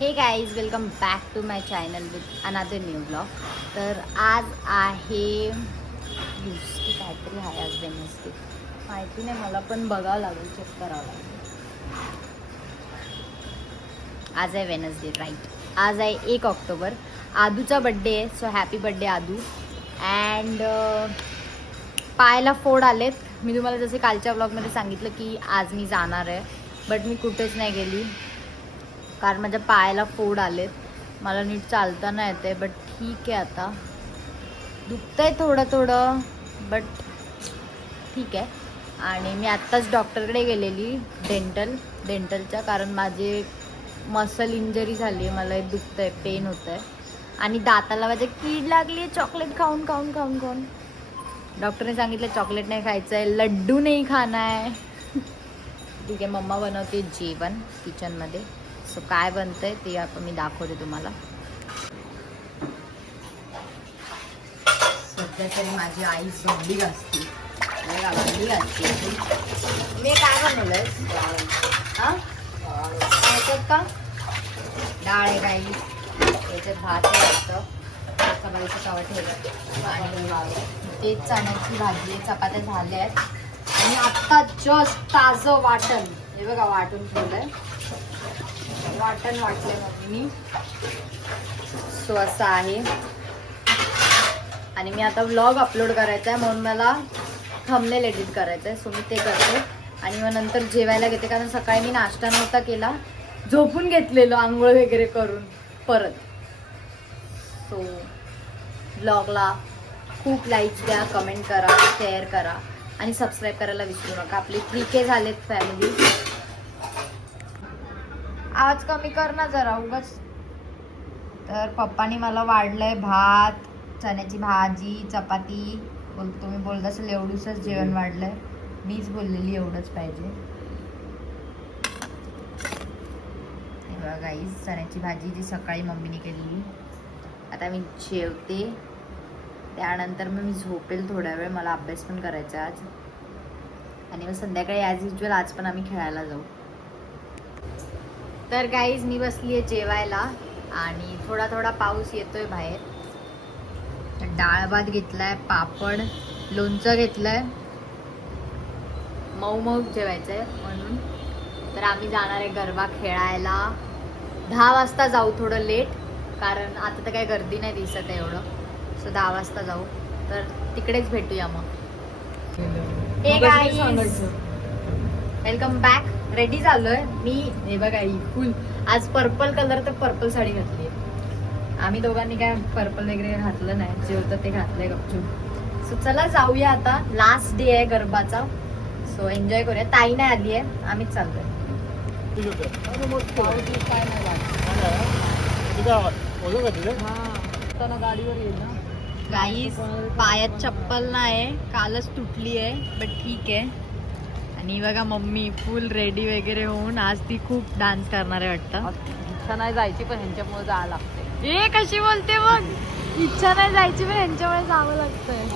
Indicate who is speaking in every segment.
Speaker 1: हे guys welcome back to my channel with another new blog तर आज आहे दुसरी काहीतरी आहे आज वेनसडे माहिती नाही मला पण बघावं लागेल चेक करावं लागेल. आज आहे वेनसडे राईट आज आहे एक ऑक्टोबर. आदूचा बड्डे आहे so happy birthday आदू. And uh, पायाला फोड आलेत. मी तुम्हाला जसे कालच्या ब्लॉगमध्ये सांगितलं की आज मी जाणार आहे बट मी कुठेच नाही गेली. कारण माझ्या पायाला फोड आलेत. मला नीट चालता नाही येते बट ठीक आहे आता. दुखतंय थोडं थोडं बट ठीक आहे. आणि मी आत्ताच डॉक्टरकडे गेलेली डेंटल डेंटलच्या कारण माझे मसल इंजरी झाली आहे मला दुखतं आहे पेन होतं आहे आणि दाताला माझ्या कीड लागली आहे चॉकलेट खाऊन खाऊन खाऊन खाऊन. डॉक्टरने सांगितलं चॉकलेट नाही खायचं आहे लड्डू नाही खाणं आहे ठीक आहे मम्मा बनवते जेवण किचनमध्ये सो काय बनतंय ते आता मी दाखवते तुम्हाला. सध्या तरी माझी आईच भांडी घासते भांडी घासते मी काय बनवलंय? हां याच्यात का? डाळ आहे काही याच्यात भात आहे वाटतं सबाईचं तवा ठेवलं आणि तेच चण्याची भाजी चपात्या झाल्या आहेत. आणि आत्ता जस्ट ताजं वाटण. हे बघा वाटून ठेवलं आहे वाटण वाटले मम्मीनी. सो असं आहे. आणि मी आता व्लॉग अपलोड करायचा आहे म्हणून मला थंबनेल एडिट करायचं आहे सो मी ते करते. आणि मग नंतर जेवायला घेते कारण सकाळी मी नाश्ता नव्हता केला. झोपून घेतलेलो आंघोळ वगैरे करून परत. सो ब्लॉगला खूप लाईक्स द्या कमेंट करा शेअर करा. आणि सबस्क्राईब करायला विसरू नका. आपले थ्री के झालेत फॅमिली आवाज कमी कर ना जरा उगाच. तर पप्पानी मला वाढलंय भात चण्याची भाजी चपाती. बोलतो मी बोलत असेल एवढूसच जेवण वाढलंय. मीच बोललेली एवढंच पाहिजे. बघा गाईज चण्याची भाजी जी सकाळी मम्मीने केलेली आता मी जेवते. त्यानंतर मग मी झोपेल थोड्या वेळ मला अभ्यास पण करायचा आज. आणि मग संध्याकाळी ॲज युजल आज पण आम्ही खेळायला जाऊ. तर गाईज मी बसली आहे जेवायला आणि थोडा थोडा पाऊस येतोय बाहेर. डाळ भात घेतलाय पापड लोणचं घेतलंय. मऊ मऊ जेवायचंय म्हणून. तर आम्ही जाणार आहे गरबा खेळायला. दहा वाजता जाऊ थोडं लेट कारण आता तर काही गर्दी नाही दिसत आहे एवढं. सो दहा वाजता जाऊ. तर तिकडेच भेटूया मग. हे वेलकम बॅक रेडी झालोय. मी हे बघा ही फुल. आज पर्पल कलर तर पर्पल साडी घातली आम्ही दोघांनी काय पर्पल वगैरे घातलं नाही. जे होतं ते घातलंय गपचूप. सो चला जाऊया आता. लास्ट डे आहे गरबाचा सो एन्जॉय करूया. ताई नाही आली आहे आम्हीच चाललोय.
Speaker 2: गाडीवर येईल ना
Speaker 1: गाईस पायात चप्पल नाही कालच तुटली आहे बट ठीक आहे. आणि बघा मम्मी फुल रेडी वगैरे होऊन आज ती खूप डान्स करणार आहे वाटतं.
Speaker 2: इच्छा नाही जायची पण ह्यांच्यामुळे जायला लागते
Speaker 1: ए कशी बोलते मग इच्छा नाही जायची पण यांच्यामुळे जावं लागतंय.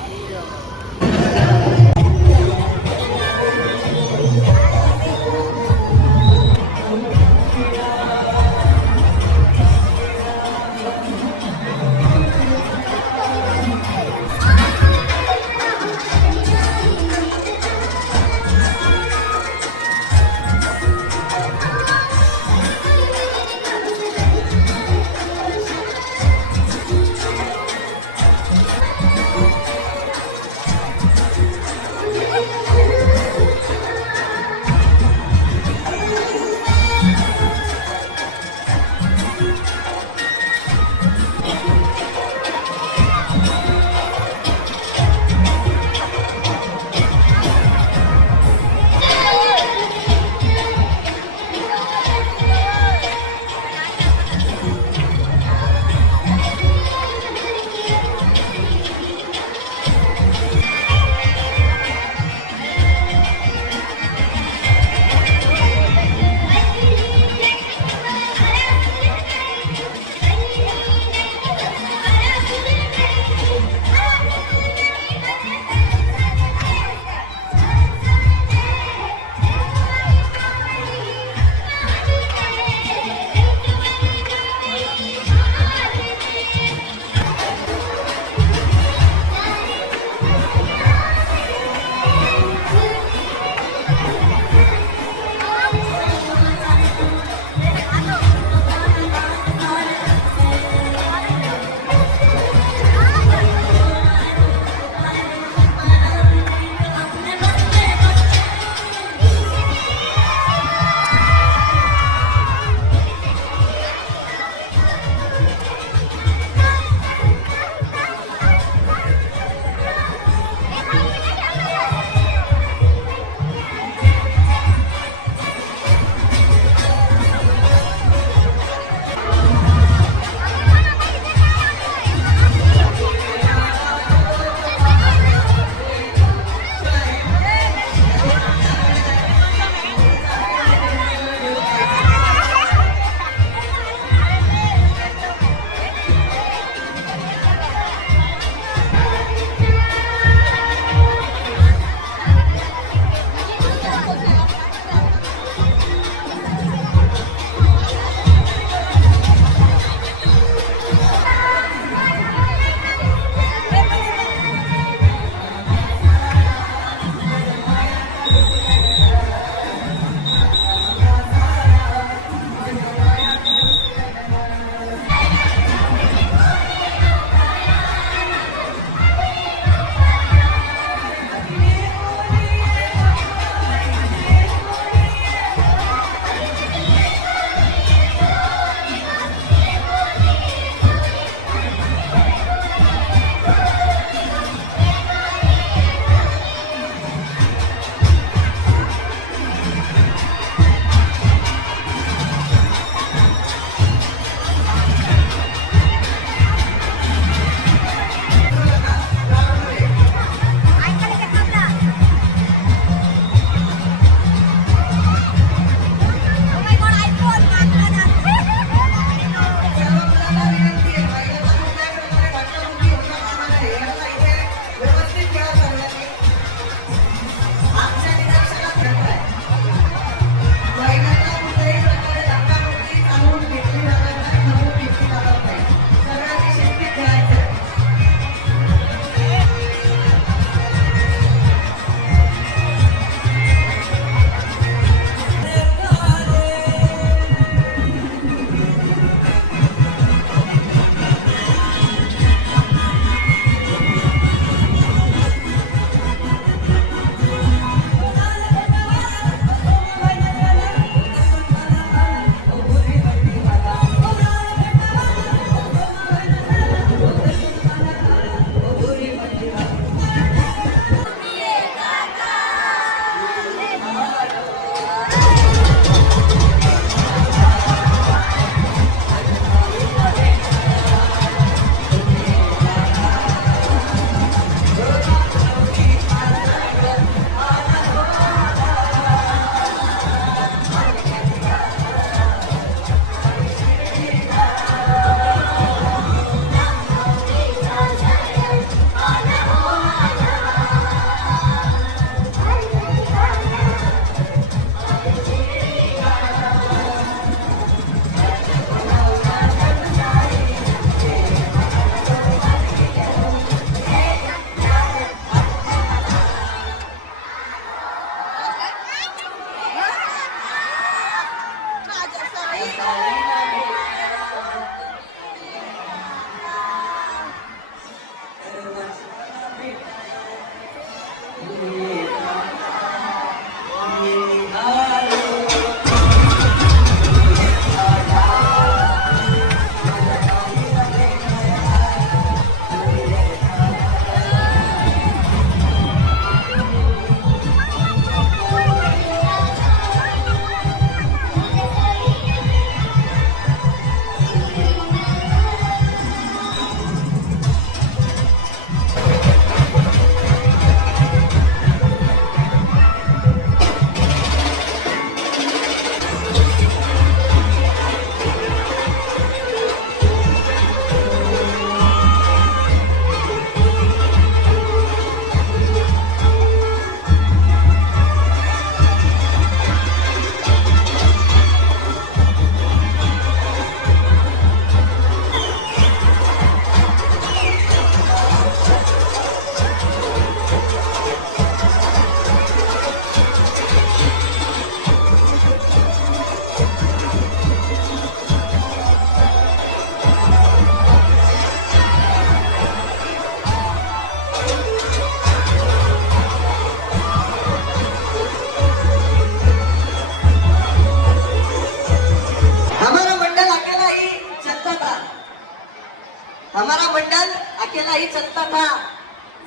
Speaker 3: मगर अकेला ही चलता था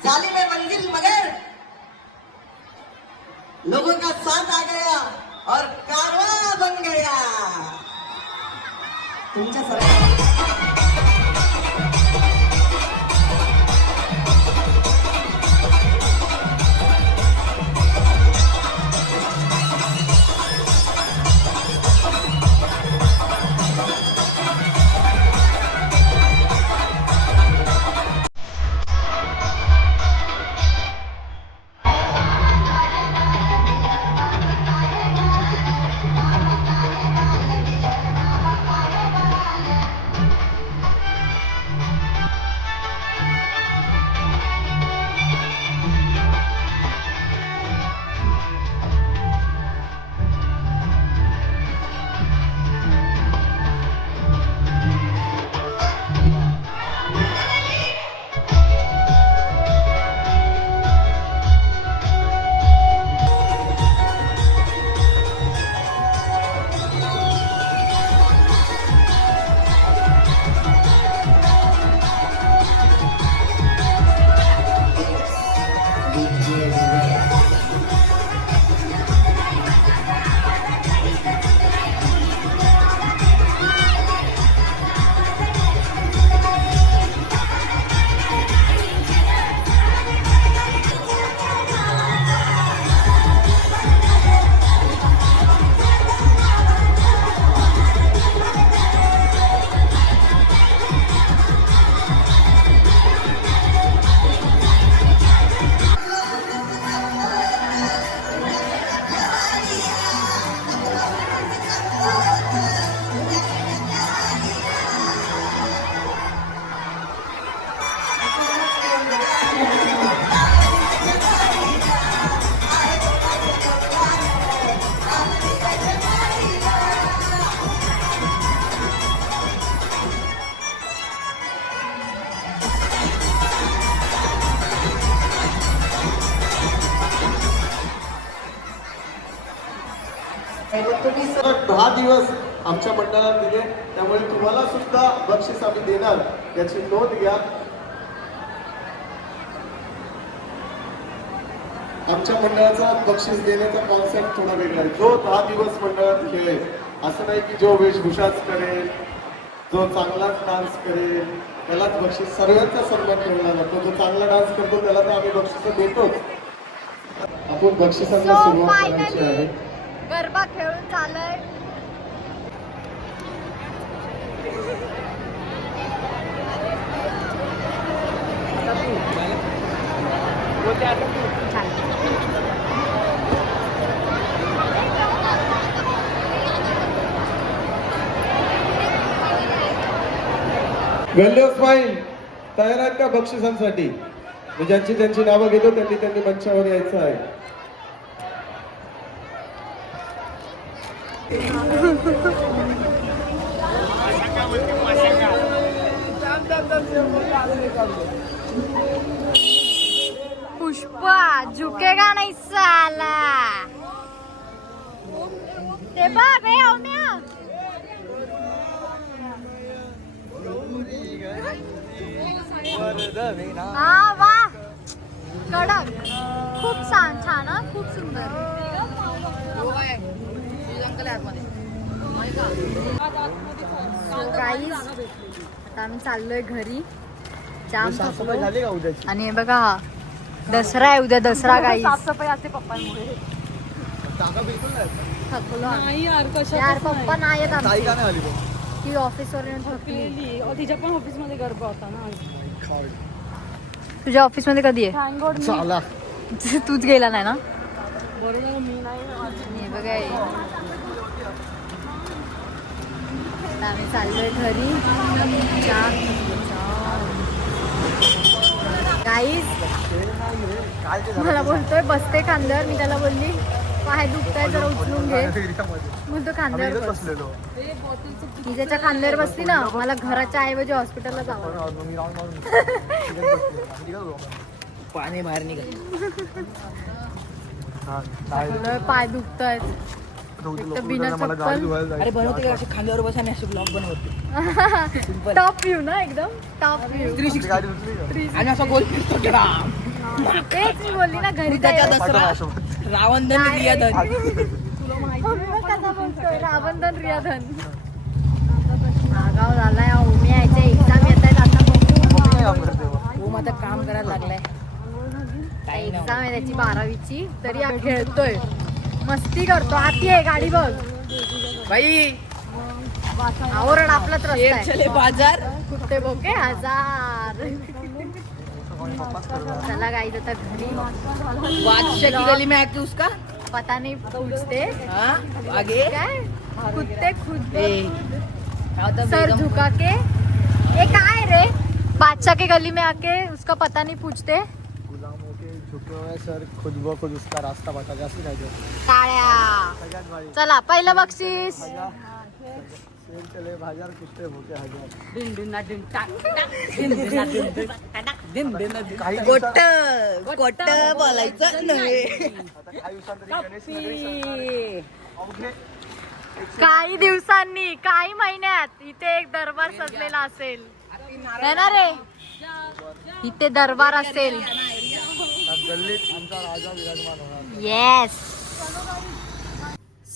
Speaker 3: जाली में मंजिल मगर लोगों का साथ आ गया और कारवा बन गया. तुमच्या सर्व
Speaker 4: दहा दिवस आमच्या मंडळात दिले. त्यामुळे तुम्हाला सुद्धा बक्षीस आम्ही देणार. याची नोंद घ्या. आमच्या मंडळाचा बक्षीस देण्याचा कॉन्सेप्ट थोडा वेगळा आहे. जो दहा दिवस मंडळात खेळेल असं नाही की जो वेशभूषाच करेल जो चांगलाच डान्स करेल त्यालाच बक्षीस सर्वांचा सन्मान ठेवला जातो जो चांगला डान्स करतो त्याला तर आम्ही बक्षीस देतोच. आपण बक्षिसांना सुरुवात करायची आहे.
Speaker 1: गरबा खेळून झालंय
Speaker 4: व्हॅल्यू ऑफ तयार आहेत का बक्षिसांसाठी. मी ज्यांची त्यांची नावं घेतो त्यांनी त्यांनी मंचावर यायचं आहे.
Speaker 1: पुष्पा झुकेगा नाही साला. ते बघ हे हा वा. कडक. खूप छान छान खूप सुंदर. So guys, आता आम्ही चाललोय घरी. जाम थकलो. आणि हे बघा हा दसरा आहे उद्या दसरा काही
Speaker 2: साफसफाई असते पप्पांमुळे.
Speaker 1: थकलो आम्ही.
Speaker 2: नाही यार कशा
Speaker 1: यार पप्पा नाही येत आमचे. ती ऑफिस वर येऊन थकली.
Speaker 2: तिच्या पण ऑफिसमध्ये गरबा होता ना. आज.
Speaker 1: तुझ्या ऑफिसमध्ये कधी आहे? तूच गेला नाही ना?
Speaker 2: बरोबर मी नाही.
Speaker 1: हे बघा हे. आता आम्ही चाललोय घरी. गाईज मला बोलतोय बसते खांद्यावर. मी त्याला बोलली पाय दुखताय जरा उचलून घे. बोलतो खांद्यावर बस. ती त्याच्या खांद्यावर बसली ना मला घराच्या ऐवजी हॉस्पिटलला जावं
Speaker 3: पाणी बाहेर
Speaker 1: बोलतोय, पाय दुखतायत
Speaker 2: अरे बनवते का? असे खांद्यावर बसा आणि असे ब्लॉग बनवते
Speaker 1: टॉप व्ह्यू ना एकदम? टॉप व्ह्यू
Speaker 2: थ्री सिक्स्टी आणि असा गोल फिरतो ड्राम.
Speaker 1: तेच मी बोलली ना घरी
Speaker 2: त्याच्या
Speaker 1: जायला.
Speaker 2: दसरा रावण धन रिया धन
Speaker 1: मम्मी बघ कसा बोलतोय? रावणधन रियाधन. आगाव झालाय ओमी यायचे एक्झाम येत आहेत आता बघू.
Speaker 2: ओम आता काम करायला लागलाय.
Speaker 1: एक्झाम आहे त्याची बारावीची. तरी खेळतोय. मस्ती करतो. हाती आहे गाडी बघ.
Speaker 2: बाई.
Speaker 1: आवरण आपलाच रस्ता आहे.
Speaker 2: चले बाजार.
Speaker 1: कुठे बोके हजार? चला गाईज आता घरी.
Speaker 2: बादशाह की गली में आके उसका?
Speaker 1: पता नाही पूछते
Speaker 2: हाँ? आगे?
Speaker 1: काय? कुत्ते खुद सर झुका के. ये काय रे? बादशाह के गली में आके उसका पता नहीं पूछते.
Speaker 4: गुलामों के झुके हुए सर खुद ब खुद उसका रास्ता बता जास्त
Speaker 1: टाळ्या चला पहिलं बक्षीस
Speaker 4: चले बाजार हजार
Speaker 2: गोट गोट बोलायचं नव्हे
Speaker 4: काही
Speaker 1: दिवसांनी काही महिन्यात इथे एक दरबार सजलेला असेल है ना रे इथे दरबार असेल
Speaker 4: गल्लीत आमचा राजा विराजमान होणार
Speaker 1: येस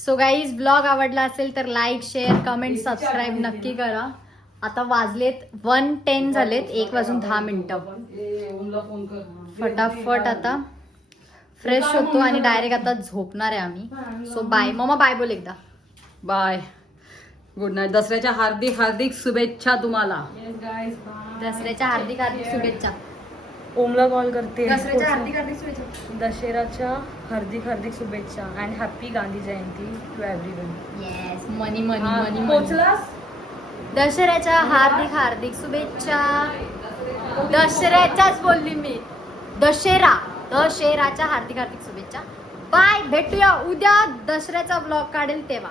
Speaker 1: सो गाईज ब्लॉग आवडला असेल तर लाईक शेअर कमेंट सबस्क्राईब नक्की करा. आता वाजलेत वन टेन झालेत एक वाजून दहा मिनिटं. फटाफट आता. फ्रेश होतो आणि डायरेक्ट आता झोपणार आहे आम्ही. सो बाय मम्मा बाय बोल एकदा.
Speaker 2: बाय गुड नाईट दसऱ्याच्या हार्दिक हार्दिक शुभेच्छा तुम्हाला.
Speaker 1: दसऱ्याच्या हार्दिक हार्दिक शुभेच्छा.
Speaker 2: ओमला कॉल करते.
Speaker 1: दसऱ्याच्या हार्दिक हार्दिक शुभेच्छा.
Speaker 2: दशेराच्या हार्दिक हार्दिक शुभेच्छा and happy Gandhi Jayanti to everyone
Speaker 1: yes Mani Mani Mani
Speaker 2: पोचलास
Speaker 1: हार्दिक हार्दिक शुभेच्छा. दसऱ्याच्याच बोलली मी. दशेरा दशेराच्या हार्दिक हार्दिक शुभेच्छा. बाय भेटूया उद्या. दसऱ्याचा ब्लॉग काढेल तेव्हा.